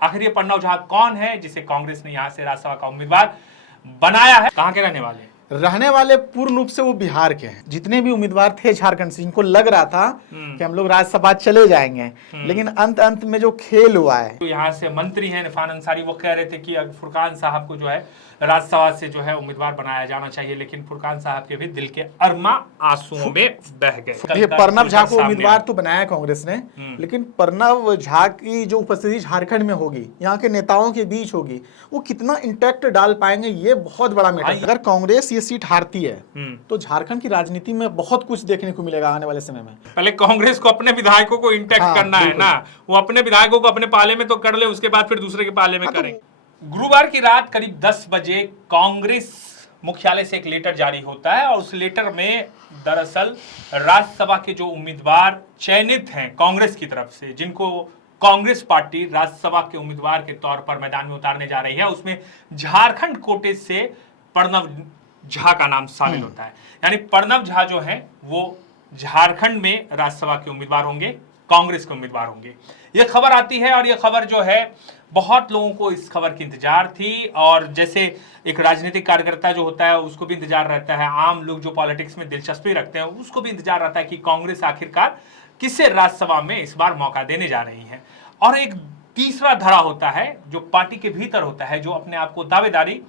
आखिर ये प्रणव झा कौन है जिसे कांग्रेस ने यहाँ से राज्यसभा का उम्मीदवार बनाया है? कहाँ के रहने वाले हैं? रहने वाले पूर्ण रूप से वो बिहार के हैं। जितने भी उम्मीदवार थे झारखंड से, जिनको लग रहा था कि हम लोग राज्यसभा चले जाएंगे, लेकिन अंत में जो खेल हुआ है, तो यहाँ से मंत्री हैं इरफान अंसारी, वो कह रहे थे कि फुरकान साहब को जो है राज्यसभा से जो है उम्मीदवार बनाया जाना चाहिए, लेकिन फुरकान साहब के भी दिल के अरमा आंसुओं में बह गए। ये प्रणव झा को उम्मीदवार तो बनाया कांग्रेस ने, लेकिन प्रणव झा की जो उपस्थिति झारखंड में होगी, यहाँ के नेताओं के बीच होगी, वो कितना इंटैक्ट डाल पाएंगे, ये बहुत बड़ा मैटर। अगर कांग्रेस ये सीट हारती है तो झारखंड की राजनीति में बहुत कुछ देखने को मिलेगा आने वाले समय में। पहले कांग्रेस को अपने विधायकों को इंटैक्ट करना है ना, वो अपने विधायकों को अपने पाले में तो कर ले, उसके बाद फिर दूसरे के पाले में करेंगे। गुरुवार की रात करीब 10 बजे कांग्रेस मुख्यालय से एक लेटर जारी होता है और उस लेटर में दरअसल राज्यसभा के जो उम्मीदवार चयनित हैं कांग्रेस की तरफ से, जिनको कांग्रेस पार्टी राज्यसभा के उम्मीदवार के तौर पर मैदान में उतारने जा रही है, उसमें झारखंड कोटे से प्रणव झा का नाम शामिल होता है। यानी प्रणव झा जो है वो झारखंड में राज्यसभा के उम्मीदवार होंगे, कांग्रेस के उम्मीदवार होंगे। ये खबर आती है और ये खबर जो है बहुत लोगों को इस खबर की इंतजार थी, और जैसे एक राजनीतिक कार्यकर्ता जो होता है उसको भी इंतजार रहता है, आम लोग जो पॉलिटिक्स में दिलचस्पी रखते हैं उसको भी इंतजार रहता है कि कांग्रेस आखिरकार किसे राज्यसभा में इस बार मौका देने जा रही है। और एक तीसरा धड़ा होता है जो पार्टी के भीतर होता है, जो अपने आप को दावेदारी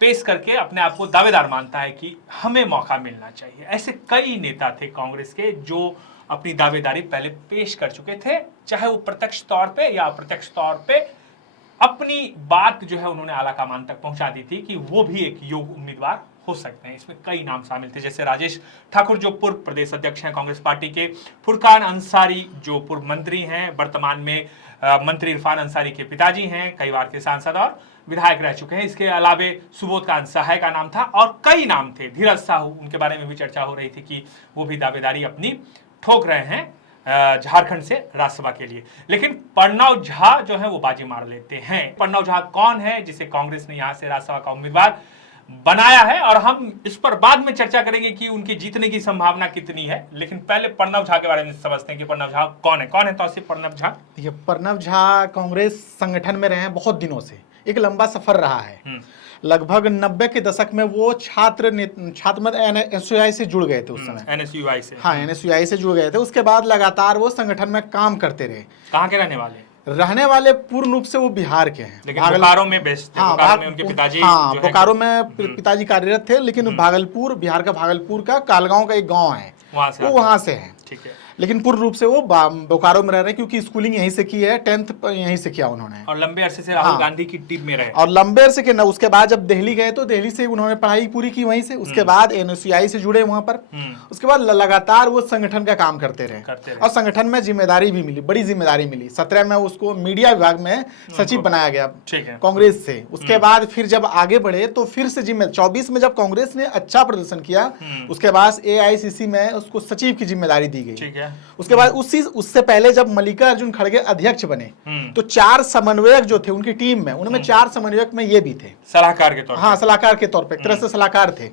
पेश करके अपने आप को दावेदार मानता है कि हमें मौका मिलना चाहिए। ऐसे कई नेता थे कांग्रेस के जो अपनी दावेदारी पहले पेश कर चुके थे, चाहे वो प्रत्यक्ष तौर पे या अप्रत्यक्ष तौर पे अपनी बात जो है उन्होंने आलाकमान तक पहुंचा दी थी कि वो भी एक योग्य उम्मीदवार हो सकते हैं। इसमें कई नाम शामिल थे, जैसे राजेश ठाकुर जो पूर्व प्रदेश अध्यक्ष हैं कांग्रेस पार्टी के, फुरकान अंसारी जो पूर्व मंत्री हैं, वर्तमान में मंत्री इरफान अंसारी के पिताजी हैं, कई बार के सांसद और विधायक रह चुके हैं। इसके अलावे सुबोधकांत सहाय का नाम था और कई नाम थे, धीरज साहू, उनके बारे में भी चर्चा हो रही थी कि वो भी दावेदारी अपनी ठोक रहे हैं झारखंड से राज्यसभा के लिए। लेकिन प्रणव झा जो है वो बाजी मार लेते हैं। प्रणव झा कौन है जिसे कांग्रेस ने यहाँ से राज्यसभा का उम्मीदवार बनाया है, और हम इस पर बाद में चर्चा करेंगे कि उनकी जीतने की संभावना कितनी है। लेकिन पहले प्रणव झा के बारे में समझते हैं कि प्रणव झा कौन है। कौन है तो प्रणव झा? ये प्रणव झा कांग्रेस संगठन में रहे हैं बहुत दिनों से, एक लंबा सफर रहा है। लगभग 90 के दशक में वो छात्र मत एनएसयूआई से जुड़ गए थे उस समय। एनएसयूआई से? हाँ, एनएसयूआई से जुड़ गए थे। उसके बाद लगातार वो संगठन में काम करते रहे। कहाँ के रहने वाले? रहने वाले पूर्ण रूप से वो बिहार के हैं, लेकिन बोकारो में बेस्ड थे। बोकारो में उनके पिताजी, हाँ, बोकारो में पिताजी कार्यरत थे, लेकिन भागलपुर, बिहार का भागलपुर का कालगांव का एक गांव है, वो वहां से है। ठीक है। लेकिन पूर्ण रूप से वो बोकारो में रह रहे हैं, क्योंकि स्कूलिंग यहीं से की है, 10th यहीं से किया उन्होंने। और लंबे अरसे से राहुल गांधी की टीम में रहे। और लंबे अरसे के, उसके बाद जब दिल्ली गए तो दिल्ली से उन्होंने पढ़ाई पूरी की वहीं से। उसके बाद एनएसयूआई से जुड़े वहां पर। उसके बाद लगातार वो संगठन का काम करते रहे और संगठन में जिम्मेदारी भी मिली, बड़ी जिम्मेदारी मिली। 17 में उसको मीडिया विभाग में सचिव बनाया गया कांग्रेस से। उसके बाद फिर जब आगे बढ़े तो फिर से 24 में जब कांग्रेस ने अच्छा प्रदर्शन किया, उसके बाद एआईसीसी में उसको सचिव की जिम्मेदारी दी गई। उसके बाद उससे पहले जब मल्लिकार्जुन खड़गे अध्यक्ष बने तो 4 समन्वयक जो थे उनकी टीम में, उनमें 4 समन्वयक में ये भी थे, सलाहकार के तौर पे। हाँ, सलाहकार के तौर पे, एक तरह से सलाहकार थे।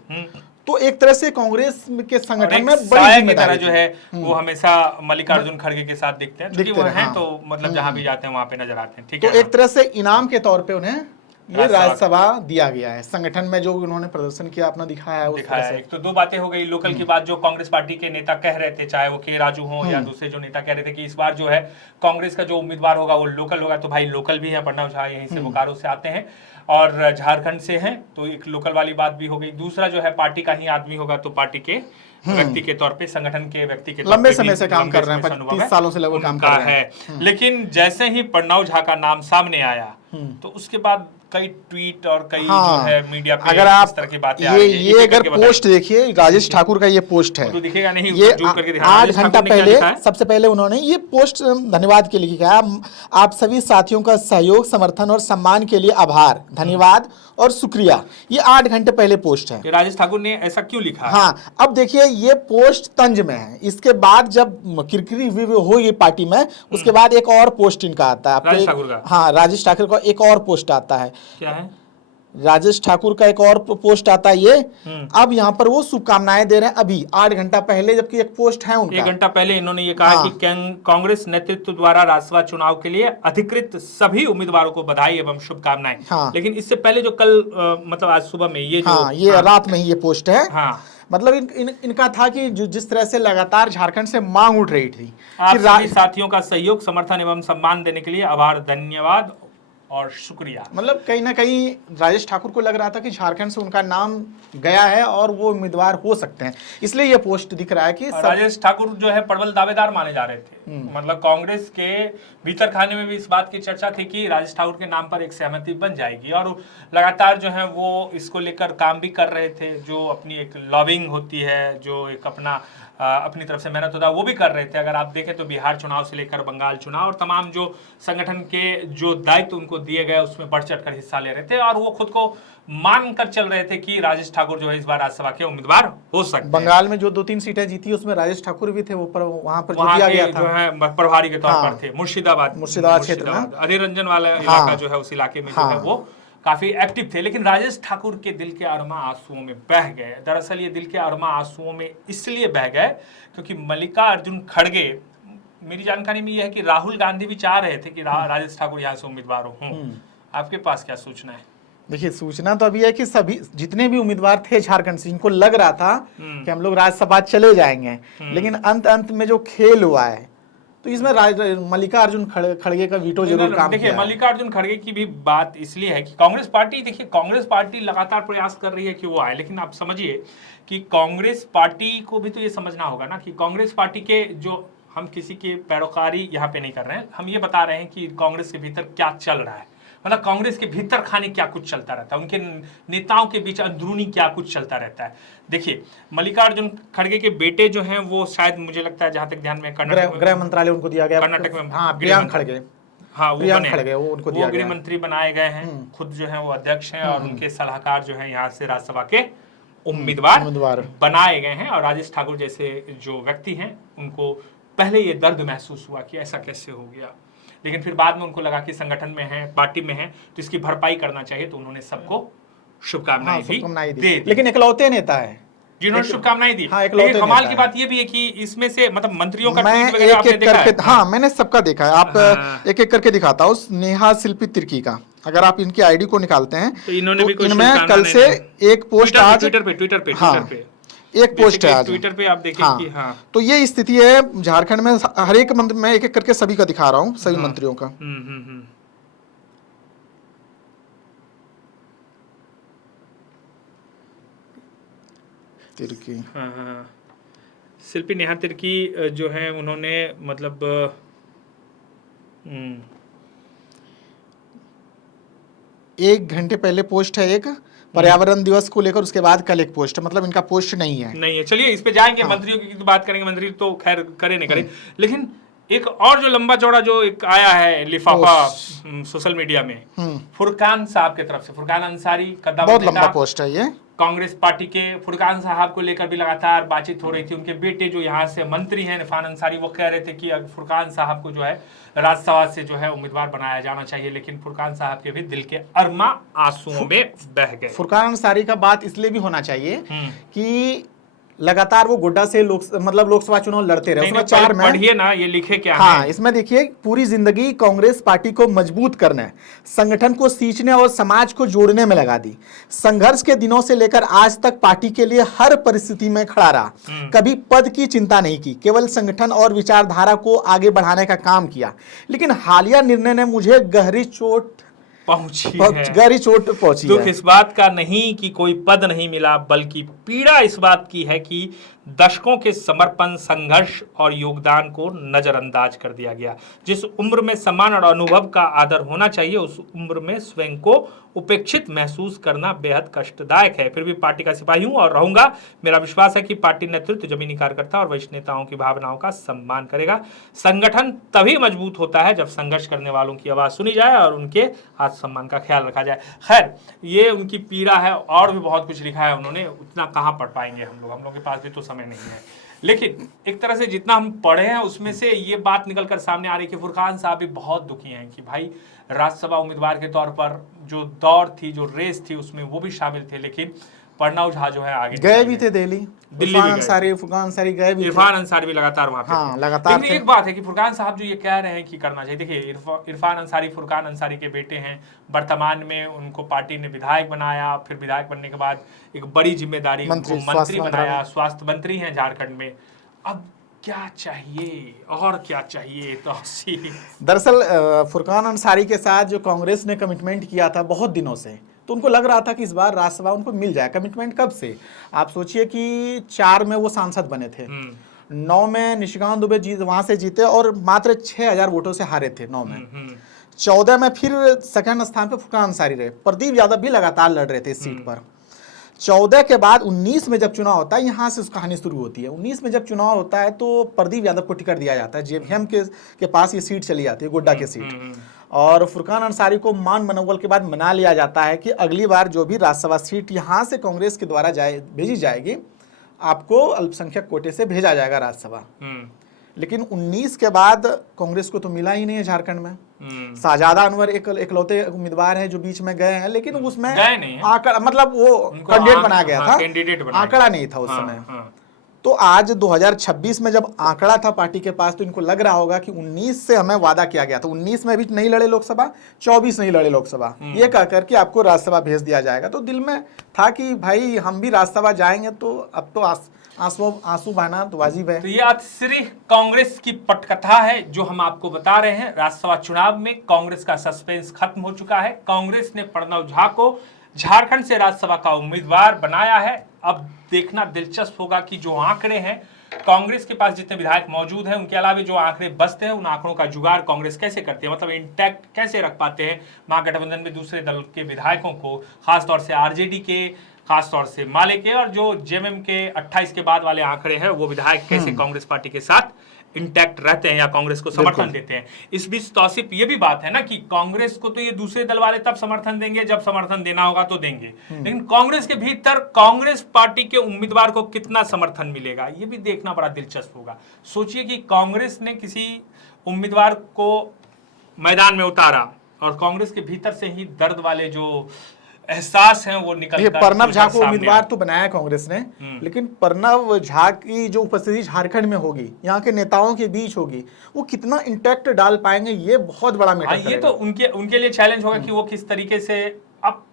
तो एक तरह से कांग्रेस के संगठन में बड़ी जिम्मेदारी जो है वो हमेशा मल्लिकार्जुन खड़गे के साथ दिखते हैं, वो हैं, तो मतलब जहां भी जाते हैं वहां पे नजर आते हैं। ठीक है। तो एक तरह से इनाम के तौर पे उन्हें ये राज्यसभा दिया गया है। संगठन में जो उन्होंने प्रदर्शन किया, अपना दिखाया है। एक तो दो बातें हो गई लोकल की बात, जो कांग्रेस पार्टी के नेता कह रहे थे, चाहे वो के राजू हो या दूसरे जो नेता कह रहे थे कि इस बार जो है कांग्रेस का जो उम्मीदवार होगा वो लोकल होगा। तो भाई लोकल भी है, प्रणव झा यहीं से बोकारो से आते हैं और झारखंड से हैं, तो एक लोकल वाली बात भी हो गई। दूसरा जो है पार्टी का ही आदमी होगा, तो पार्टी के व्यक्ति के तौर पे, संगठन के व्यक्ति के लंबे समय से काम कर रहे हैं, 25 सालों से लगभग काम कर रहे हैं। लेकिन जैसे ही प्रणव झा का नाम सामने आया तो उसके बाद कई ट्वीट और कई जो है मीडिया पे अगर आप इस तरह की बातें आ रही हैं। ये अगर पोस्ट देखिए, राजेश ठाकुर का ये पोस्ट है, तो दिखेगा नहीं, ये 8 घंटा पहले, सबसे पहले उन्होंने ये पोस्ट धन्यवाद के लिए किया। आप सभी साथियों का सहयोग, समर्थन और सम्मान के लिए आभार, धन्यवाद और शुक्रिया। ये 8 घंटे पहले पोस्ट है। राजेश ठाकुर ने ऐसा क्यों लिखा? हाँ, अब देखिए ये पोस्ट तंज में है। इसके बाद जब किरकिरी होगी पार्टी में, उसके बाद एक और पोस्ट इनका आता है, राजेश ठाकुर का। हाँ, राजेश ठाकुर का एक और पोस्ट आता है। क्या है? राजेश ठाकुर का एक और पोस्ट आता है ये। अब यहाँ पर वो शुभकामनाएं दे रहे हैं अभी 8 घंटा पहले, जबकि एक पोस्ट है उनका 1 घंटा पहले इन्होंने ये कहा कि कांग्रेस नेतृत्व द्वारा राज्यसभा चुनाव के लिए अधिकृत सभी उम्मीदवारों को बधाई एवं शुभकामनाएं। लेकिन इससे पहले जो कल मतलब आज सुबह में ये जो रात में ही ये पोस्ट है। मतलब इनका था कि जिस तरह से लगातार झारखंड से मांग उठ रही थी आप सभी साथियों का सहयोग, समर्थन एवं सम्मान देने के लिए आभार, धन्यवाद और शुक्रिया। मतलब कहीं ना कहीं राजेश ठाकुर को लग रहा था कि झारखंड से उनका नाम गया है और वो उम्मीदवार हो सकते हैं, इसलिए ये पोस्ट दिख रहा है कि राजेश ठाकुर जो है प्रबल दावेदार माने जा रहे थे। मतलब कांग्रेस के भीतर खाने में भी इस बात की चर्चा थी कि राजेश ठाकुर के नाम पर एक सहमति बन जाएगी और लगातार जो है वो इसको लेकर काम भी कर रहे थे। जो अपनी एक लॉबिंग होती है, जो एक अपनी तरफ से मेहनत होता है, वो भी कर रहे थे। अगर आप देखें तो बिहार चुनाव से लेकर बंगाल चुनाव और तमाम जो संगठन के जो दायित्व उनको दिए गए उसमें बढ़ चढ़ कर हिस्सा ले रहे थे और वो खुद को मान कर चल रहे थे कि राजेश ठाकुर जो है इस बार राज्यसभा के उम्मीदवार हो सकते हैं। बंगाल में जो 2-3 सीटें जीती उसमें राजेश ठाकुर भी थे, वो वहां पर दिया गया था, जो है प्रभारी के तौर पर थे। मुर्शिदाबाद क्षेत्र में अधीर रंजन वाला इलाका जो है उस इलाके में जो है वो काफी एक्टिव थे। लेकिन राजेश ठाकुर के दिल के अरमा आंसुओं में बह गए। दरअसल ये दिल के अरमा आंसुओं में इसलिए बह गए क्योंकि मल्लिकार्जुन खड़गे, मेरी जानकारी में यह है कि राहुल गांधी भी चाह रहे थे कि राजेश ठाकुर यहाँ से उम्मीदवार हो। आपके पास क्या सूचना है? देखिए, सूचना तो अभी है कि सभी जितने भी उम्मीदवार थे झारखंड से, इनको लग रहा था कि हम लोग राज्यसभा चले जाएंगे, लेकिन अंत में जो खेल हुआ है तो इसमें मल्लिकार्जुन खड़गे का वीटो जरूर काम देखिए, मल्लिकार्जुन खड़गे की भी बात इसलिए है कि कांग्रेस पार्टी, देखिए कांग्रेस पार्टी लगातार प्रयास कर रही है कि वो आए, लेकिन आप समझिए कि कांग्रेस पार्टी को भी तो ये समझना होगा ना कि कांग्रेस पार्टी के जो, हम किसी के पैरोकारी यहाँ पे नहीं कर रहे हैं, हम ये बता रहे हैं कि कांग्रेस के भीतर क्या चल रहा है। मतलब कांग्रेस के भीतर खाने क्या कुछ चलता रहता है, उनके नेताओं के बीच अंदरूनी क्या कुछ चलता रहता है। देखिए, मल्लिकार्जुन खड़गे के बेटे जो हैं वो शायद, मुझे लगता है जहां तक ध्यान में, गृह मंत्रालय उनको दिया गया, कर्नाटक में। प्रियांक खड़गे, हाँ वो खड़गे, वो उनको दिया गया, गृह मंत्री बनाए गए हैं। खुद जो है वो अध्यक्ष हैं और उनके सलाहकार जो है यहाँ से राज्यसभा के उम्मीदवार बनाए गए हैं। और राजेश ठाकुर जैसे जो व्यक्ति हैं उनको पहले ये दर्द महसूस हुआ कि ऐसा कैसे हो गया, लेकिन फिर बाद में उनको लगा कि संगठन में है, पार्टी में है, तो इसकी भरपाई करना चाहिए, तो उन्होंने सबको शुभकामनाएं दी। लेकिन इकलौते नेता है जिन्होंने शुभकामनाएं दी। लेकिन कमाल की बात ये भी है कि इसमें से मतलब मंत्रियों का मैं एक करके, हाँ मैंने सबका देखा है, आप एक एक करके दिखाता हूँ। नेहा शिल्पी तिर्की का अगर आप इनकी आईडी को निकालते हैं तो इनमें कल से एक पोस्ट आज ट्विटर पे एक पोस्ट है आज ट्विटर पे, आप देखिए कि हाँ, तो ये स्थिति है झारखंड में। हर एक मंत्री, मैं एक एक करके सभी का दिखा रहा हूँ, सभी मंत्रियों का। तिर्की, शिल्पी नेहा तिर्की जो है उन्होंने मतलब 1 घंटे पहले पोस्ट है एक पर्यावरण दिवस को लेकर, उसके बाद कल एक पोस्ट, मतलब इनका पोस्ट नहीं है। चलिए इस पे जाएंगे। मंत्रियों की तो बात करेंगे, मंत्री तो खैर करे नहीं करे, लेकिन एक और जो लंबा चौड़ा जो एक आया है लिफाफा सोशल मीडिया में, फुरकान साहब की तरफ से, फुरकान अंसारी, बहुत लंबा पोस्ट है ये। कांग्रेस पार्टी के फुरकान साहब को लेकर भी लगातार बातचीत हो रही थी। उनके बेटे जो यहाँ से मंत्री हैं इरफान अंसारी, वो कह रहे थे कि फुरकान साहब को जो है राज्यसभा से जो है उम्मीदवार बनाया जाना चाहिए, लेकिन फुरकान साहब के भी दिल के अरमा आंसुओं में बह गए। फुरकान अंसारी का बात इसलिए भी होना चाहिए कि लगातार वो गोड्डा से लोकसभा चुनाव लड़ते रहे। उसमें 4 में पढ़िए ना, ये लिखे क्या है? इसमें देखिए, पूरी जिंदगी कांग्रेस पार्टी को मजबूत करने, संगठन को सींचने और समाज को जोड़ने में लगा दी। संघर्ष के दिनों से लेकर आज तक पार्टी के लिए हर परिस्थिति में खड़ा रहा। कभी पद की चिंता नहीं की, केवल संगठन और विचारधारा को आगे बढ़ाने का काम किया। लेकिन हालिया निर्णय ने मुझे गहरी चोट पहुंची। दुख इस बात का नहीं कि कोई पद नहीं मिला, बल्कि पीड़ा इस बात की है कि दशकों के समर्पण, संघर्ष और योगदान को नजरअंदाज कर दिया गया। जिस उम्र में सम्मान और अनुभव का आदर होना चाहिए, उस उम्र में स्वयं को उपेक्षित महसूस करना बेहद कष्टदायक है। फिर भी पार्टी का सिपाही हूं और रहूंगा। मेरा विश्वास है कि पार्टी नेतृत्व जमीनी कार्यकर्ता और वरिष्ठ नेताओं की भावनाओं का सम्मान करेगा। संगठन तभी मजबूत होता है जब संघर्ष करने वालों की आवाज सुनी जाए और उनके आत्मसम्मान का ख्याल रखा जाए। खैर, ये उनकी पीड़ा है और भी बहुत कुछ लिखा है उन्होंने, उतना कहाँ पढ़ पाएंगे हम लोग के पास भी तो समय नहीं है। लेकिन एक तरह से जितना हम पढ़े हैं उसमें से ये बात निकल कर सामने आ रही है कि फुरकान साहब भी बहुत दुखी हैं कि भाई राज्यसभा उम्मीदवार के तौर पर जो दौड़ थी, जो रेस थी, उसमें वो भी शामिल थे, लेकिन प्रणव झा जो है आगे गए भी थे दिल्ली भी फुरकान अंसारी गए भी थे। इरफान अंसारी भी लगातार वहां पे हाँ, थे। लगातार लेकिन थे। एक बात है कि फुरकान साहब जो ये कह रहे हैं कि करना चाहिए, देखिए इरफान अंसारी फुरकान अंसारी के बेटे हैं, वर्तमान में उनको पार्टी ने विधायक बनाया, फिर विधायक बनने के बाद एक बड़ी जिम्मेदारी उनको मंत्री बनाया, स्वास्थ्य मंत्री हैं झारखंड में। अब क्या चाहिए और क्या चाहिए तो दरअसल फुरकान अंसारी के साथ जो कांग्रेस ने कमिटमेंट किया था बहुत दिनों से, तो उनको लग रहा था कि इस बार राज्यसभा उनको मिल जाए। कमिटमेंट कब से, आप सोचिए कि 4 में वो सांसद बने थे, 9 में निशिकांत दुबे वहां से जीते और मात्र 6000 वोटों से हारे थे 9 में। 14 में फिर सेकंड स्थान पे फुरकान अंसारी रहे, प्रदीप यादव भी लगातार लड़ रहे थे इस सीट पर। 14 के बाद 19 में जब चुनाव होता है, यहाँ से उस कहानी शुरू होती है। 19 में जब चुनाव होता है तो प्रदीप यादव को टिकट दिया जाता है, जेवीएम के पास ये सीट चली जाती है, गोड्डा की सीट, और फुरकान अंसारी को मान मनोबल के बाद मना लिया जाता है कि अगली बार जो भी राज्यसभा सीट यहाँ से कांग्रेस के द्वारा भेजी जाएगी, आपको अल्पसंख्यक कोटे से भेजा जाएगा राज्यसभा। लेकिन 19 के बाद कांग्रेस को तो मिला ही नहीं है झारखंड में। शाहजादा अनवर इकलौते उम्मीदवार है जो बीच में गए हैं, लेकिन उसमें आंकड़ा, मतलब वो कैंडिडेट बनाया गया था, आंकड़ा नहीं था उस समय। तो आज 2026 में जब आंकड़ा था पार्टी के पास, तो इनको लग रहा होगा कि 19 से हमें वादा किया गया था, 19 में भी नहीं लड़े लोकसभा, 24 नहीं लड़े लोकसभा, ये कह करके आपको राज्यसभा भेज दिया जाएगा। तो दिल में था कि भाई हम भी राज्यसभा जाएंगे, तो अब तो आंसू बहाना तो वाजिब है। तो ये आज सिर्फ कांग्रेस की पटकथा है जो हम आपको बता रहे हैं। राज्यसभा चुनाव में कांग्रेस का सस्पेंस खत्म हो चुका है। कांग्रेस ने प्रणव झा को झारखंड से राज्यसभा का उम्मीदवार बनाया है। अब देखना दिलचस्प होगा कि जो आंकड़े हैं, कांग्रेस के पास जितने विधायक मौजूद हैं, उनके अलावा जो आंकड़े बचते हैं, उन आंकड़ों का जुगाड़ कांग्रेस कैसे करती है, मतलब इंटैक्ट कैसे रख पाते हैं महागठबंधन में दूसरे दल के विधायकों को, खासतौर से आरजेडी के, खासतौर से माले के, और जो जेएमएम के 28 के बाद वाले आंकड़े हैं, वो विधायक कैसे कांग्रेस पार्टी के साथ इंटैक्ट रहते हैं या कांग्रेस को समर्थन देते हैं। इस बीच तौसीफ ये भी बात है ना कि कांग्रेस को तो ये दूसरे दल वाले तब समर्थन देंगे जब समर्थन देना होगा तो देंगे, लेकिन कांग्रेस के भीतर कांग्रेस पार्टी के उम्मीदवार को कितना समर्थन मिलेगा, ये भी देखना बड़ा दिलचस्प होगा। सोचिए कि कांग्रेस ने किसी उम्मीदवार को मैदान में उतारा और कांग्रेस के भीतर से ही दर्द वाले जो एहसास हैं वो निकल प्रणव झा को उम्मीदवार तो बनाया कांग्रेस ने, लेकिन प्रणव झा की जो उपस्थिति झारखंड में होगी, यहाँ के नेताओं के बीच होगी, वो कितना इंटैक्ट डाल पाएंगे, ये बहुत बड़ा मैटर करेगा। ये तो उनके लिए चैलेंज होगा कि वो किस तरीके से, अब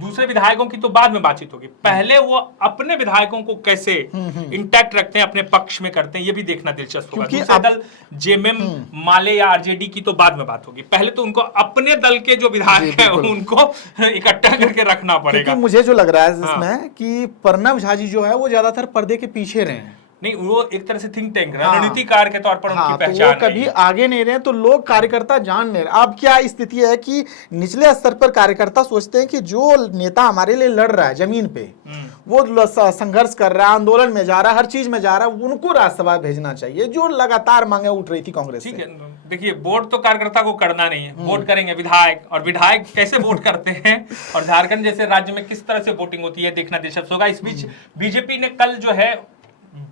दूसरे विधायकों की तो बाद में बातचीत होगी, पहले वो अपने विधायकों को कैसे इंटैक्ट रखते हैं, अपने पक्ष में करते हैं, ये भी देखना दिलचस्प होगा। दूसरे दल जेएमएम, माले या आरजेडी की तो बाद में बात होगी, पहले तो उनको अपने दल के जो विधायक हैं उनको इकट्ठा करके रखना पड़ेगा। मुझे जो लग रहा है इसमें कि प्रणव झा जी जो है वो ज्यादातर पर्दे के पीछे रहे हैं, नहीं वो एक तरह से थिंक टैंक रणनीतिकार के तौर पर उनकी पहचान, तो कभी आगे नहीं रहे, तो लोग कार्यकर्ता जान नहीं रहे। अब क्या स्थिति है कि निचले स्तर पर कार्यकर्ता सोचते हैं कि जो नेता हमारे लिए लड़ रहा है जमीन पे, वो संघर्ष कर रहा है, आंदोलन में जा रहा है, हर चीज में जा रहा है, उनको राज्यसभा भेजना चाहिए, जो लगातार मांगे उठ रही थी कांग्रेस से। ठीक है, देखिए वोट तो कार्यकर्ता को करना नहीं है, वोट करेंगे विधायक, और विधायक कैसे वोट करते हैं और झारखंड जैसे राज्य में किस तरह से वोटिंग होती है, देखना दिलचस्प होगा। इस बीच बीजेपी ने कल जो है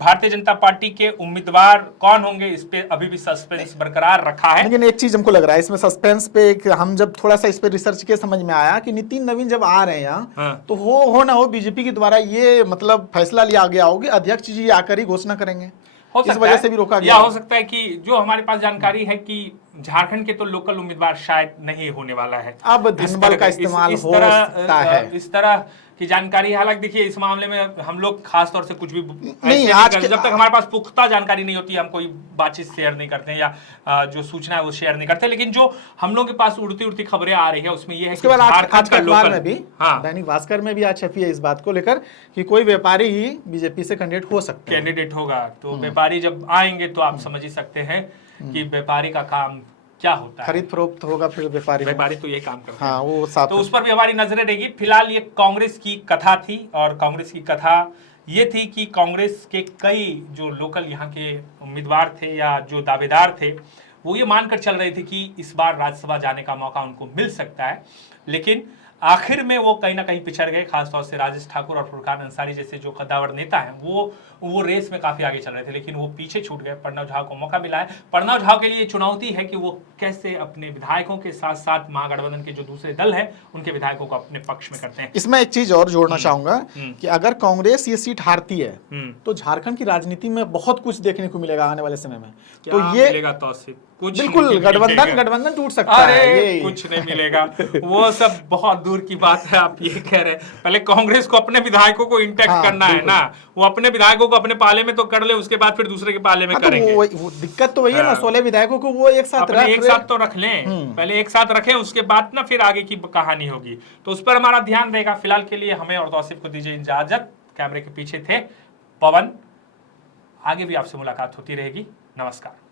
भारतीय जनता पार्टी के उम्मीदवार कौन होंगे, इस पे अभी भी सस्पेंस बरकरार रखा है। लेकिन एक चीज हमको लग रहा है इसमें सस्पेंस पे, हम जब थोड़ा सा इस पे रिसर्च के समझ में आया कि नितिन नवीन जब आ रहे हैं यहाँ, तो हो ना हो बीजेपी के द्वारा ये मतलब फैसला लिया गया हो कि अध्यक्ष जी आकर ही घोषणा करेंगे, इस वजह से भी रोका गया। या हो सकता है कि जो हमारे पास जानकारी है कि झारखंड के तो लोकल उम्मीदवार शायद नहीं होने वाला है, अब धनबल का इस्तेमाल हो सकता है, इस तरह की जानकारी। हालांकि देखिए इस मामले में हम लोग खास तौर से कुछ भी नहीं, जब तक हमारे पास पुख्ता जानकारी नहीं होती हम कोई बातचीत शेयर नहीं करते हैं या जो सूचना है वो शेयर नहीं करते। लेकिन जो हम लोग के पास उड़ती उड़ती खबरें आ रही है उसमें ये है कि आज का अखबार में भी, दैनिक भास्कर में भी आज छपी है इस बात को लेकर कि कोई व्यापारी ही बीजेपी से कैंडिडेट होगा। तो व्यापारी जब आएंगे तो आप समझ ही सकते हैं कि व्यापारी का काम क्या होता है, खरीद फरोख्त होगा, फिर व्यापारी तो ये काम करते हैं। वो तो उस पर भी हमारी नजरें रहेगी। फिलहाल ये कांग्रेस की कथा थी, और कांग्रेस की कथा ये थी कि कांग्रेस के कई जो लोकल यहाँ के उम्मीदवार थे या जो दावेदार थे वो ये मानकर चल रहे थे कि इस बार राज्यसभा जाने का मौका उनको मिल सकता है, लेकिन आखिर में वो कहीं ना कहीं पिछड़ गए। खासतौर से राजेश ठाकुर और फुरकान अंसारी जैसे जो कद्दावर नेता हैं वो रेस में काफी आगे चल रहे थे, लेकिन वो पीछे छूट गए। प्रणव झा को मौका मिला है। प्रणव झा के लिए चुनौती है कि वो कैसे अपने विधायकों के साथ साथ महागठबंधन के जो दूसरे दल है उनके विधायकों को अपने पक्ष में करते हैं। इसमें एक चीज और जोड़ना चाहूंगा कि अगर कांग्रेस ये सीट हारती है तो झारखंड की राजनीति में बहुत कुछ देखने को मिलेगा आने वाले समय में। तो ये मिलेगा तौसीफ, कुछ बिल्कुल गठबंधन टूट सकता है। ये कुछ नहीं मिलेगा, वो सब बहुत दूर की बात है। आप ये कह रहे हैं पहले कांग्रेस को अपने विधायकों को इंटैक्ट करना है ना, वो अपने विधायकों को अपने पाले में तो कर ले, उसके बाद फिर दूसरे के पाले में करेंगे। वो दिक्कत तो वही है ना, 16 विधायकों को वो एक साथ तो रख लें, पहले एक साथ रखें, उसके बाद ना फिर आगे की कहानी होगी। तो उस पर हमारा ध्यान रहेगा। फिलहाल के लिए हमें और तौसीफ को दीजिए इजाजत। कैमरे के पीछे थे पवन, आगे भी आपसे मुलाकात होती रहेगी। नमस्कार।